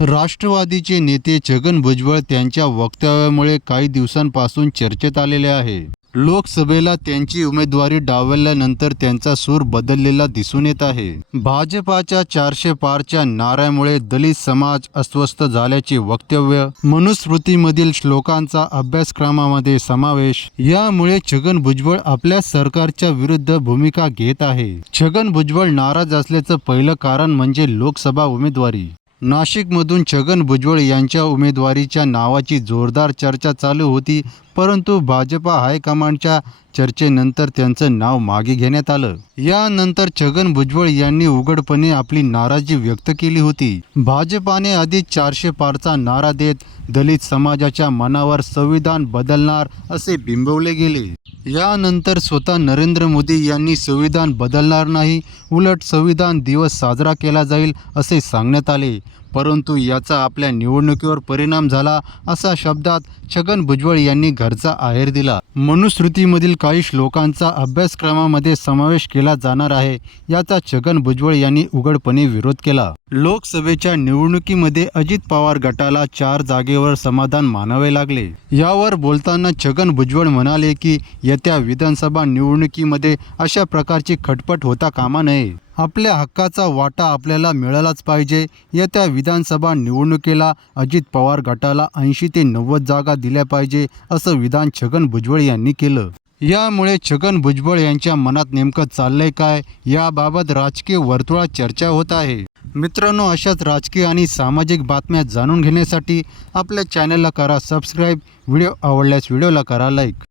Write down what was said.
राष्ट्रवादीचे नेते छगन भुजबळ त्यांच्या वक्तव्यामुळे काही दिवसांपासून चर्चेत आलेले आहे. लोकसभेला त्यांची उमेदवारी डावलल्यानंतर त्यांचा सूर बदललेला दिसून येत आहे. भाजपाच्या चारशे पारच्या नाऱ्यामुळे दलित समाज अस्वस्थ झाल्याचे वक्तव्य मनुस्मृतीमधील श्लोकांचा अभ्यासक्रमामध्ये समावेश यामुळे छगन भुजबळ आपल्या सरकारच्या विरुद्ध भूमिका घेत आहे. छगन भुजबळ नाराज असल्याचं पहिलं कारण म्हणजे लोकसभा उमेदवारी. नाशिकमधून छगन भुजबळ यांच्या उमेदवारीच्या नावाची जोरदार चर्चा चालू होती परंतु भाजपा हायकमांडच्या चर्चेनंतर त्यांचं नाव मागे घेण्यात आलं. यानंतर छगन भुजबळ यांनी उघडपणे आपली नाराजी व्यक्त केली होती. भाजपाने आधी चारशे पारचा नारा देत दलित समाजाच्या मनावर संविधान बदलणार असे बिंबवले गेले. यानंतर स्वतः नरेंद्र मोदी यांनी संविधान बदलणार नाही उलट संविधान दिवस साजरा केला जाईल असे सांगण्यात आले. परंतु याचा आपल्या निवडणुकीवर परिणाम झाला असा शब्दात छगन भुजबळ यांनी घरचा आहेर दिला. मनुस्मृतीमधील काही श्लोकांचा अभ्यासक्रमामध्ये समावेश केला जाणार आहे याचा छगन भुजबळ यांनी उघडपणे विरोध केला. लोकसभेच्या निवडणुकीमध्ये अजित पवार गटाला चार जागेवर समाधान मानावे लागले. यावर बोलताना छगन भुजबळ म्हणाले की येत्या विधानसभा निवडणुकीमध्ये अशा प्रकारची खटपट होता कामा नये. आपल्या हक्काचा वाटा आपल्याला मिळालाच पाहिजे. येत्या विधानसभा निवडणुकीला अजित पवार गटाला ऐंशी ते नव्वद जागा दिल्या पाहिजे असं विधान छगन भुजबळ यांनी केलं. यामुळे छगन भुजबळ यांच्या मनात नेमकं चाललंय काय? याबाबत राजकीय वर्तुळात चर्चा होत आहे. मित्रांनो अशाच राजकीय आणि सामाजिक बातम्या जाणून घेण्यासाठी आपल्या चॅनलला करा सबस्क्राईब व्हिडिओ आवडल्यास व्हिडिओला करा लाईक